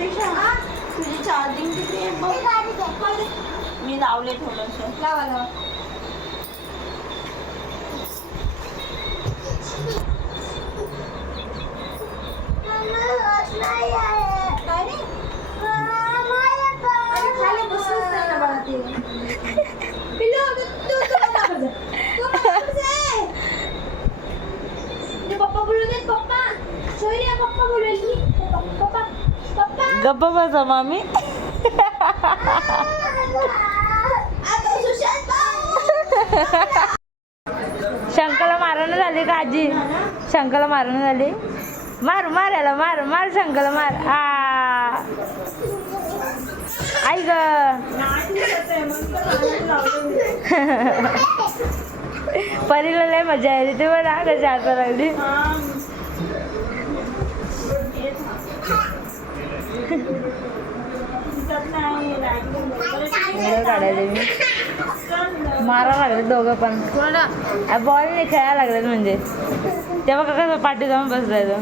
प्रतीक्षा तुझी चार्जिंग किती आहे बघ. मी लावले थोडंसं. लावा लावा. काय रे? अरे खाली बसूच नाही ना बाळा ते. पिल्लू, तू मागं जा. तू मागं जा. ते पप्पा बोलू देत, पप्पा. सोयऱ्या पप्पा बोलवेल मी. पप्पा, पप्पा. गप्प बसा मामी. आता सुशांत भाऊ. शंकाला मारणं झाली का आजी? शंकाला मारणं झाली. मार मार याला मार मार शंकाला मार. आई ग परीला लय मजा आली ते बघा कशी आता लागली. काढायला मी मारा लागले दोघं पण. कोणाला बॉल नाही खेळायला लागलेत म्हणजे तेव्हा का कसं पाठी जाऊन बसलाय तो.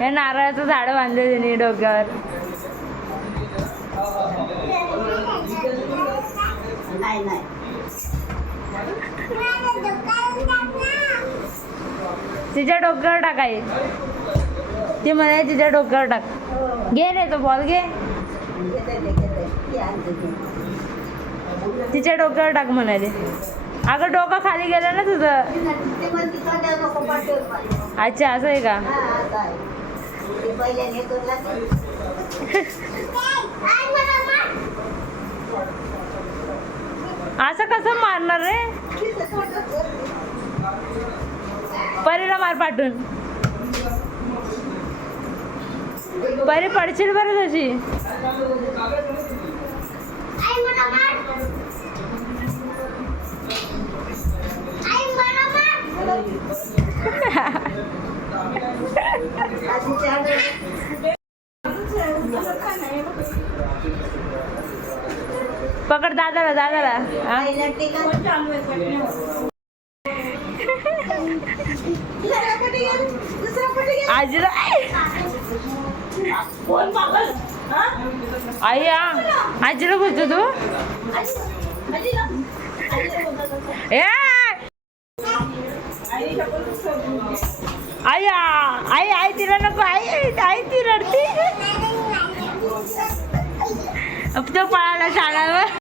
हे नारळाचं झाड बांधले त्यांनी डोक्यावर. तिच्या डोक्यावर टाकाय ती म्हणे तिच्या डोक्यावर टाक. घे रे तो बॉल घे. तिच्या डोक्यावर टाक म्हणाले. अगं डोकं खाली गेलं ना तुझं. अच्छा असं आहे का? असं कसं मारणार रे? परीला मार पाठवून. परी पडशील बरं तशी. पकड दादाला दादाला. आजीला आई आजीला बोलतो तू. आई आई आई तिला नको. आई आई ती रडती. तो पळाला शाळेत.